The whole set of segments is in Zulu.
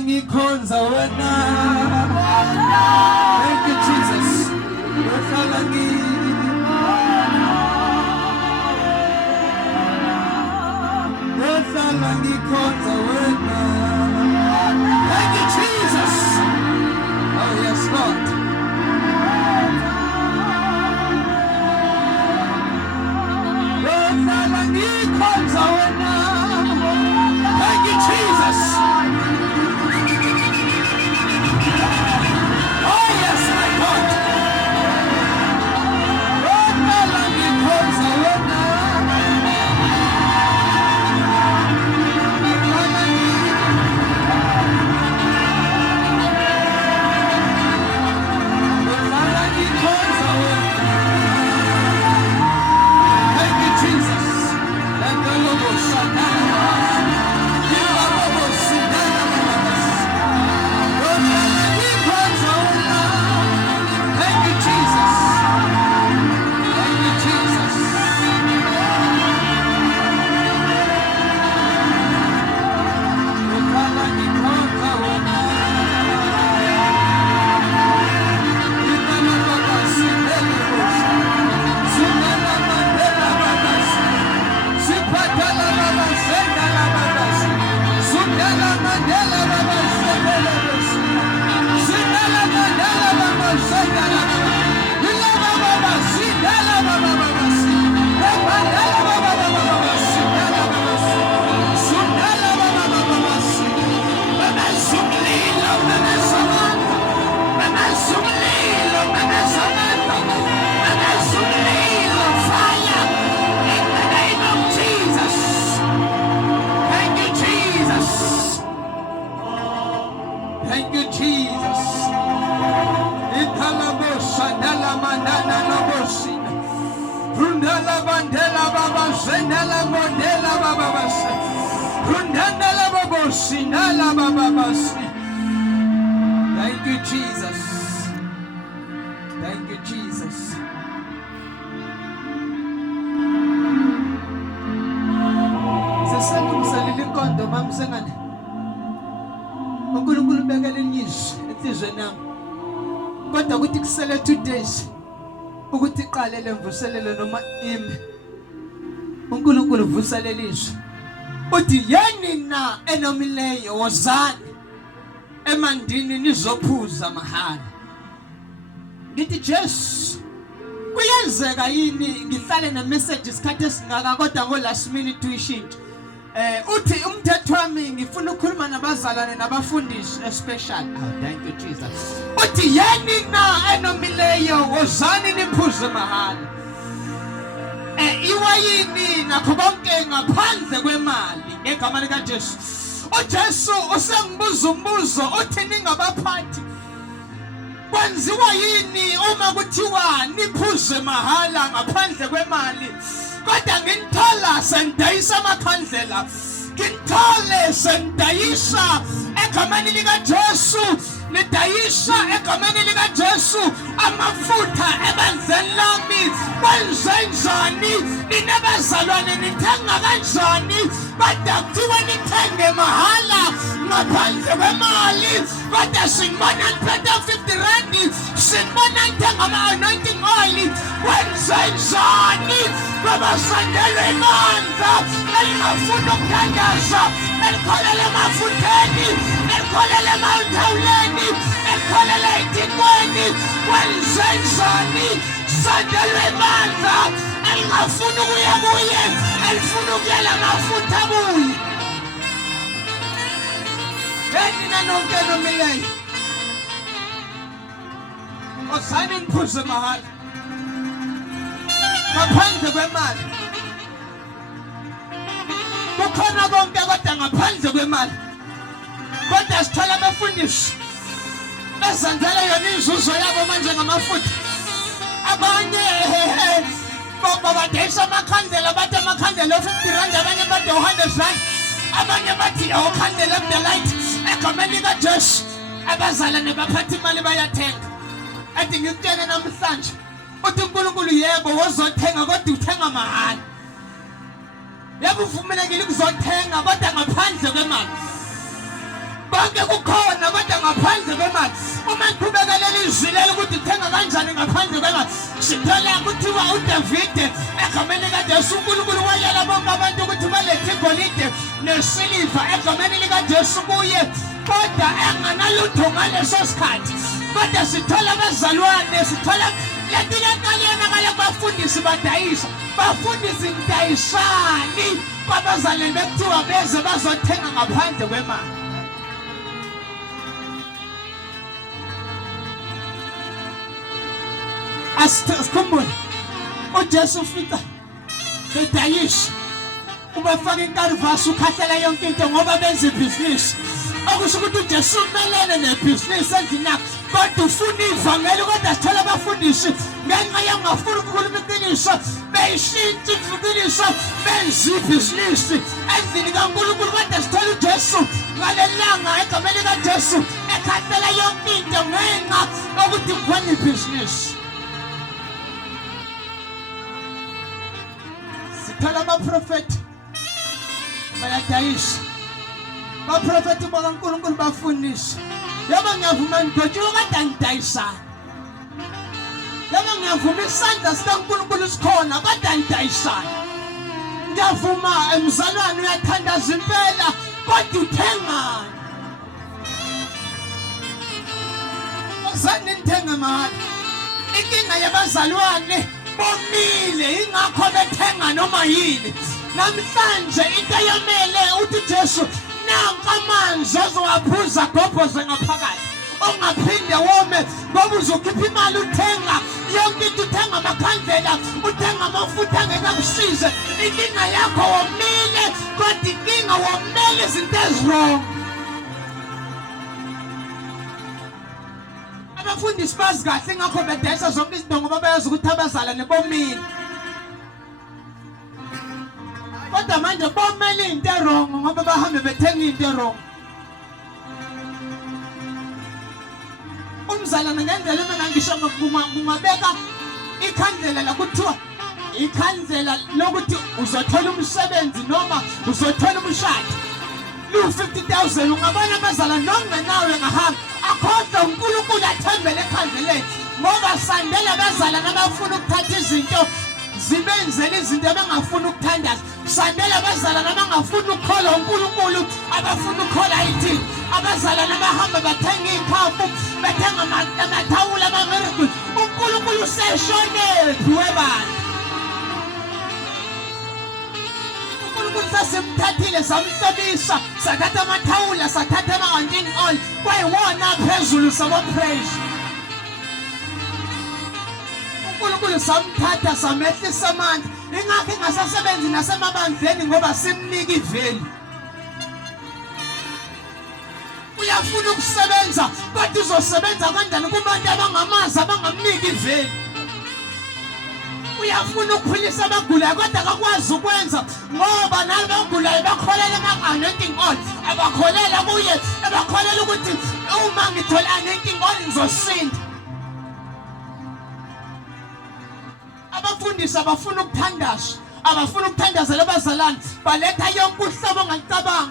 ngikhonza wena. Thank you Jesus. Uhlala ngikhonza wena. Thank you Jesus. Oh yes Lord. Uhlala ngikhonza wena. Thank you Jesus. Oh yes my God. Uhlala ngikhonza wena. Thank you, Jesus. Thank you, Jesus. Sesalungiselile inkondo mama Sengane. uNkulunkulu ubekele inyizwi enhlizweni yami. Kodwa ukuthi kusele 2 days ukuthi iqale lemvuselelo noma ime. uNkulunkulu uvuselele izwi. Uthi yeni na enomileyo wozani emandini nizophuza mahala. Ngithi Jesu kuyenzeka yini ngihlale na message isikhathi esingaka kodwa ngo last minute uyishintsha. Uthi umthetho wami ngifuna ukukhuluma nabazalwane nabafundisi especially. Oh thank you Jesus. Uthi yeni na enomileyo wozani niphuze mahala. Iwayini nakho konke ngaphandle kwemali ngegama lika Jesu. uJesu usengibuza umbuzo uthi ningabaphathi kwenziwa yini uma kuthiwa niphuze mahala ngaphandle kwemali. Kodwa nginthola sendayisa amakhandlela, ngithole sendayisa egameni lika Jesu, nidayisa egameni lika Jesu amafutha ebenzeni lami. Kwenzenjani ninabazalwane nithenga kanjani? Kodwa kuthiwa nithenge mahala ngaphandle kwemali. Kodwa singibona niphethe 50 rand, singibona nithenga ama-anointing oil. Kwenzenjani? Babasandelwe imandla elingafuna ukuthandaza, elikholele emafutheni, elikholele emawuthawuleni, elikholele edikweni. Kwenzenjani? Sandelwe imandla elingafuna ukuya kuye, elifuna ukuyela amafutha kuye. Nina nonke nomileyo ozani niphuze mahala ngaphandle kwemali. Kukhona konke kodwa ngaphandle kwemali. Kodwa sithola abafundisi bezenzela yona inzuzo yabo manje ngamafutha. Abanye babadayisa amakhandlela, bathi amakhandlela 50 rand, abanye bathi 100 rand, abanye bathi awukhandela the light egameni lika Jesu. Abazalwane baphatha imali bayathenga. Athi ngikutshene namhlanje uthi uNkulunkulu yebo wozothenga kodwa uthenga mahala. Yebo uvumelekile ukuzothenga kodwa ngaphandle kwemali. Bonke kukhona kodwa ngaphandle kwemali. Uma ngiqhubekela izwi lelo ukuthi thenga kanjani ngaphandle kwemali. Sithola kuthiwa uDavide egameni likaJesu uNkulunkulu wayela bonke abantu ukuthi balethe igolide nesiliva egameni likaJesu kuye kodwa enganalutho ngaleso sikhathi. Kodwa sithola abazalwane sithola leti lenkanyana kale bafundisi badayisa. Bafundisi nidayisani kwabazalwane bekuthiwa beze bazothenga ngaphandle kwemali. Asikhumbule uJesu ufika bedayisha ubafaka inkarivasi ukhahlela yonke into ngoba benza ibhizinisi. Okusho ukuthi uJesu umelene nebhizinisi endlini yakhe kodwa ufuna ivangeli kodwa sithola abafundisi ngenxa yangafuna ukukhuluma iqiniso beyishintsha iqiniso benza ibhizinisi endlini kaNkulunkulu kodwa sithola uJesu ngalelanga egameni likaJesu ekhahlela yonke into ngenxa yokuthi kukhona ibhizinisi. Sithola abaprofeti bayadayisa. Abaprofeti bakaNkulunkulu bafundisa. Yaba ngiyavuma ngidotshwe kade ngidayisana. Yaba ngiyavuma isandla sikaNkulunkulu sikhona kade ngidayisana. Ngiyavuma emzalwane uyathandaza impela kodwa uthengani. Uzani nithenga mali. Inkinga yabazalwane bomile ingakho bethenga noma yini. Namhlanje into yomele uthi Jesu nanka amanzi azowaphuza gobhoze ngaphakathi ongaphinde wome ngoba uzokhipha imali uthenga yonke into uthenga amakhandlela uthenga amafutha angekakusize. Inkinga yakho womile kodwa inkinga womele izinto ezwrong. Abafundisi bazi kahle ngakho bedayisa zonke izinto ngoba bayazi ukuthi abazalwane bomile. Kodwa manje bomele into wrong ngoba bahambe bethenga into wrong. Umzalwane ngendlela mina ngisho ngingabeka ikhandlela la kuthiwa ikhandlela lokuthi uzothola umsebenzi noma uzothola umshado. Lu50,000 ungabona abazalwane nongenawe ngahamba akhohlwe uNkulunkulu athembele ekhandeleni ngoba sandela abazalwane abafuna ukuthatha izinto zibenzele izinto abangafuna ukuthandaza. Sandela abazalwane abangafuna ukukholwa uNkulunkulu abafuna ukukholwa ithini. Abazalwane abahamba bathenga ikhafu bethenga amathawula amangerikulu. uNkulunkulu useshonephi webani. uNkulunkulu sasimthathile samhlobisa sathatha amathawula sathatha ama-anointing oil kwayiwona phezulu sabo-praise. uNkulunkulu samthatha samehlisa amandla ingakho engasasebenzi nasemabandleni ngoba simnika iveli. Uyafuna ukusebenza kodwa uzosebenza kanjani kubantu abangamazi abangamnika iveli. Uyafuna ukuphilisa abagulayo kodwa akakwazi ukwenza ngoba nabo abagulayo bakholela ama-anointing oil abakholela kuye abakholela ukuthi uma ngithola anointing oil ngizosinda. Abafundisi abafuna ukuthandaza abafuna ukuthandaza labazalwane baletha yonke uhlobo ongalicabanga.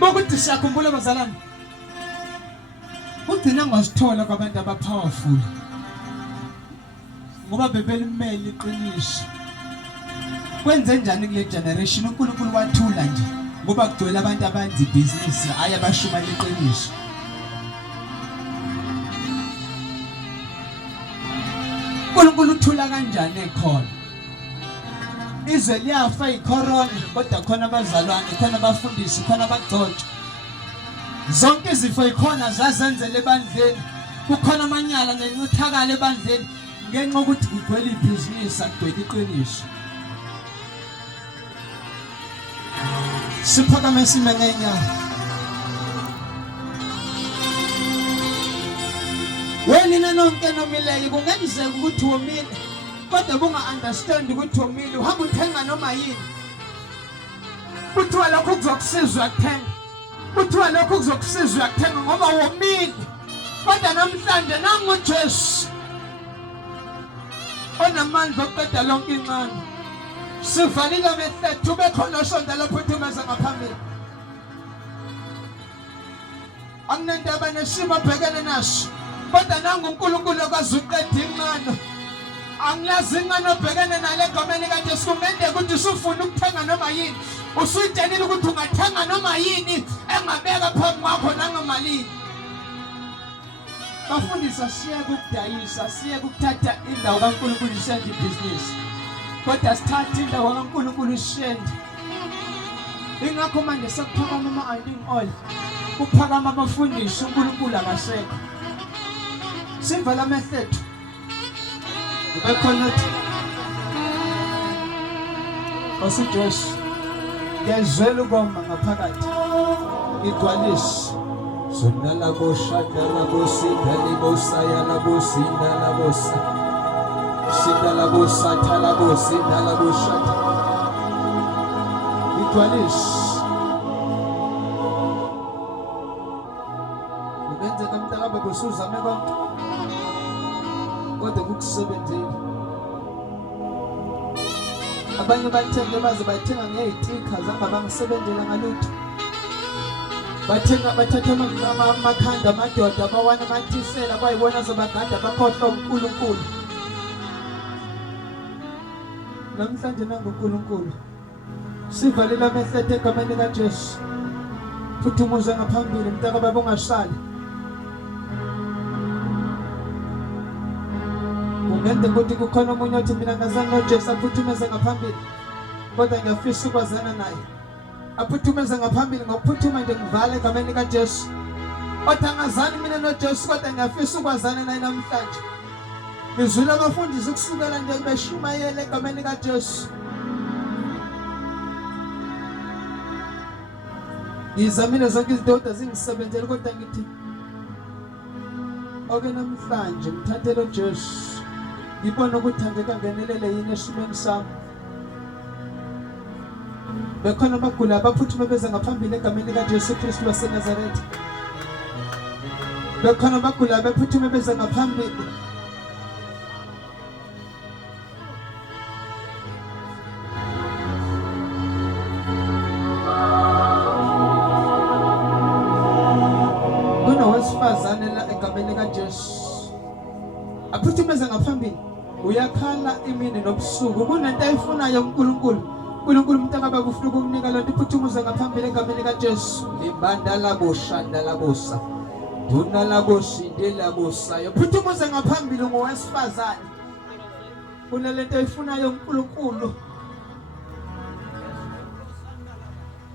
Bokuthi siyakhumbula abazalwane ugcina ngasithola kwabantu abapowerful ngoba bebelimele iqiniso. Kwenze njani kule generation? uNkulunkulu wathula nje ngoba kugcwele abantu abenza ibhizinisi hayi abashumayela iqiniso. uNkulunkulu uthula kanjani ekhona? Izwe liyafa icorona kodwa khona abazalwane khona abafundisi khona abagcotshwa. Zonke izifo ikhona zazenzele ebandleni. Kukhona amanyala nencithakalo ebandleni ngenxa ukuthi kugcwele ibhizinisi akugcwele iqiniso. Siphakame sime ngenyawo. Wena nonke nomileyo kungenzeka ukuthi womile kodwa bunga-understand ukuthi womile uhamba uthenga noma yini. Kuthiwa lokho kuzokusiza uyakuthenga. Kuthiwa lokho kuzokusiza uyakuthenga ngoba womile. Kodwa namhlanje nangu uJesu onamandla okuqeda lonke inqano. Sivalile amehlo ethu bekhona osonda lophuthumeza ngaphambili. Anginendaba nesimo obhekene naso, kodwa nangu uNkulunkulu okwazi uqeda inqano. Angilazi inqano obhekene nale egameni kaJesu. Kungenzeka ukuthi usufuna ukuthenga noma yini, usuyitshelile ukuthi ungathenga noma yini engabeka phambi kwakho nangamalini. Bafundisa siyeke ukudayisa, siyeke ukuthatha indawo kaNkulunkulu isenze ibhizinisi, kodwa sithathe indawo kaNkulunkulu isende. Ingakho manje sekuphakama ama-ironing oil, kuphakama abafundisi, uNkulunkulu akasekho. Sivala amehlo ethu. Bekhona uJesu, ngiyazwela ukoma ngaphakathi, igcwalise. Sonala boshanda la bosinda le bosaya la bosinda la bosa. Sinda la bosata la bosinda la boshata. Igcwalise. Ubenzeka mntaka bebusuzame konke, kodwa kukusebenzile. Abanye bathenge baze bathenga ngezitika zanga bangisebenzela ngalutho. Bathatha amakhanda amadoda bawana amathisela bayibona zobagada bakhohlwa uNkulunkulu. Namhlanje nangoNkulunkulu sivalile amehlo ethu egameni kaJesu. Phuthumuza ngaphambili mntaka baba ungasali. Kungenzeka ukuthi kukhona omunye othi mina ngazange noJesu aphuthumeze ngaphambili, kodwa ngiyafisa ukwazana naye. Aphuthumeze ngaphambili ngokuphuthuma nje ngivale egameni kaJesu. Kodwa angazani mina noJesu, kodwa ngiyafisa ukwazana naye namhlanje. Ngizwile abafundisi ukusukela nje beshumayela egameni kaJesu. Ngizamile zonke izinto zingisebenzele, kodwa ngithi oke namhlanje ngithathele uJesu. Ngibona ukuthi angeke angenelele yini esimeni sami. Bekhona abagula abaphuthuma beze ngaphambili egameni kaJesu Kristu waseNazaretha. Bekhona abagula abaphuthuma beze ngaphambili. Kunowesifazane la egameni kaJesu aphuthumeze ngaphambili. Uyakhala imini nobusuku, kunento ayifunayo uNkulunkulu. uNkulunkulu mntaka baba ufuna ukukunika lento, iphuthumuze ngaphambili egameni kaJesu. Libanda labo shanda labosa, duna labo shinde labosa. Phuthumuze ngaphambili ngowesifazane, kunalento ayifunayo uNkulunkulu.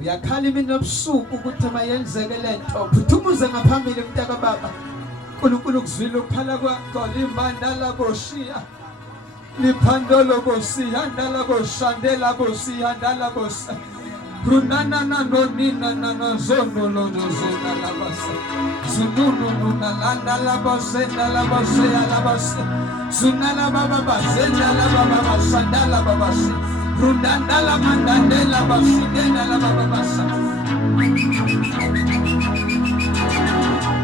Uyakhala imini nobusuku ukuthi mayenzeke lento, phuthumuze ngaphambili mntaka baba. uNkulunkulu kuzwile ukukhala kwakho. Limbanda labo shiya, liphandolo bosi handala boshandela bosi handala bosa. Runana na nonina na nazono lozo zona la basa. Sununu nuna landa la bosenda la bosea la basa. Sunala baba basenda la baba basandala baba si. Rundanda la mandandela basidena la baba basa.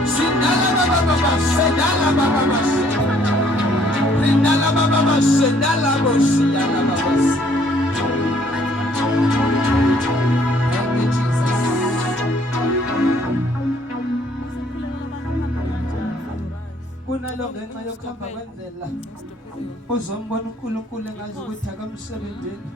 Sindala baba basenda la baba basa. Rindala baba basenda la bosia la baba basa. Kunalo ngenxa yokuhamba kwendlela uzombona uNkulunkulu engazi ukuthi akamsebenzeli.